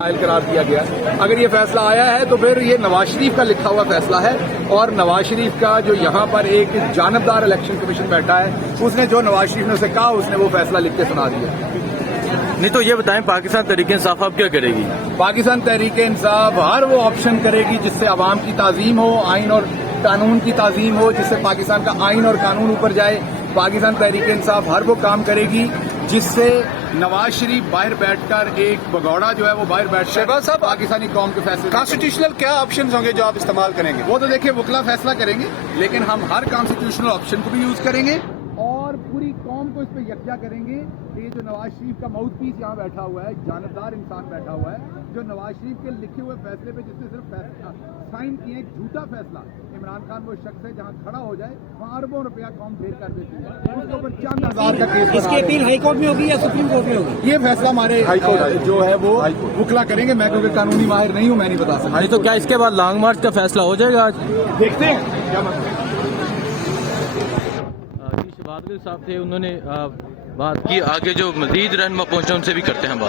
قائل قرار دیا گیا. اگر یہ فیصلہ آیا ہے تو پھر یہ نواز شریف کا لکھا ہوا فیصلہ ہے، اور نواز شریف کا جو یہاں پر ایک جانبدار الیکشن کمیشن بیٹھا ہے، اس نے جو نواز شریف نے اسے کہا اس نے وہ فیصلہ لکھ کے سنا دیا. نہیں تو یہ بتائیں پاکستان تحریک انصاف اب کیا کرے گی؟ پاکستان تحریک انصاف ہر وہ آپشن کرے گی جس سے عوام کی تعظیم ہو، آئین اور قانون کی تعظیم ہو، جس سے پاکستان کا آئین اور قانون اوپر جائے. پاکستان تحریک انصاف ہر وہ کام کرے گی جس سے نواز شریف باہر بیٹھ کر ایک بگوڑا جو ہے وہ باہر بیٹھ کر صاحب پاکستانی قوم کے فیصلے. کانسٹیٹیوشنل کیا آپشنز ہوں گے جو آپ استعمال کریں گے؟ وہ تو دیکھیں وکلا فیصلہ کریں گے، لیکن ہم ہر کانسٹیٹیوشنل آپشن کو بھی یوز کریں گے اور پوری قوم کو اس پہ یکجا کریں گے. یہ جو نواز شریف کا ماؤتھ پیس یہاں بیٹھا ہوا ہے، جانبدار انسان بیٹھا ہوا ہے، جو نواز شریف کے لکھے ہوئے فیصلے پہ جس نے صرف سائن کیے ایک جھوٹا فیصلہ. عمران خان وہ شخص ہے جہاں کھڑا ہو جائے وہاں اربوں روپیہ قوم ڈھیر کر دیتی ہے، اس کے اوپر چند ہزار کا کیس. اس کی اپیل ہائی کورٹ میں ہوگی یا سپریم کورٹ میں ہوگی؟ یہ فیصلہ ہمارے جو ہے وہ وکلا کریں گے. میں کیونکہ قانونی ماہر نہیں ہوں، میں نہیں بتا سکتا. نہیں تو کیا اس کے بعد لانگ مارچ کا فیصلہ ہو جائے گا آج؟ دیکھتے ہیں کیا مسئلہ. شہباز صاحب تھے، انہوں نے بات کی. آگے جو مزید رہنما پہنچا ان سے بھی کرتے ہیں بات.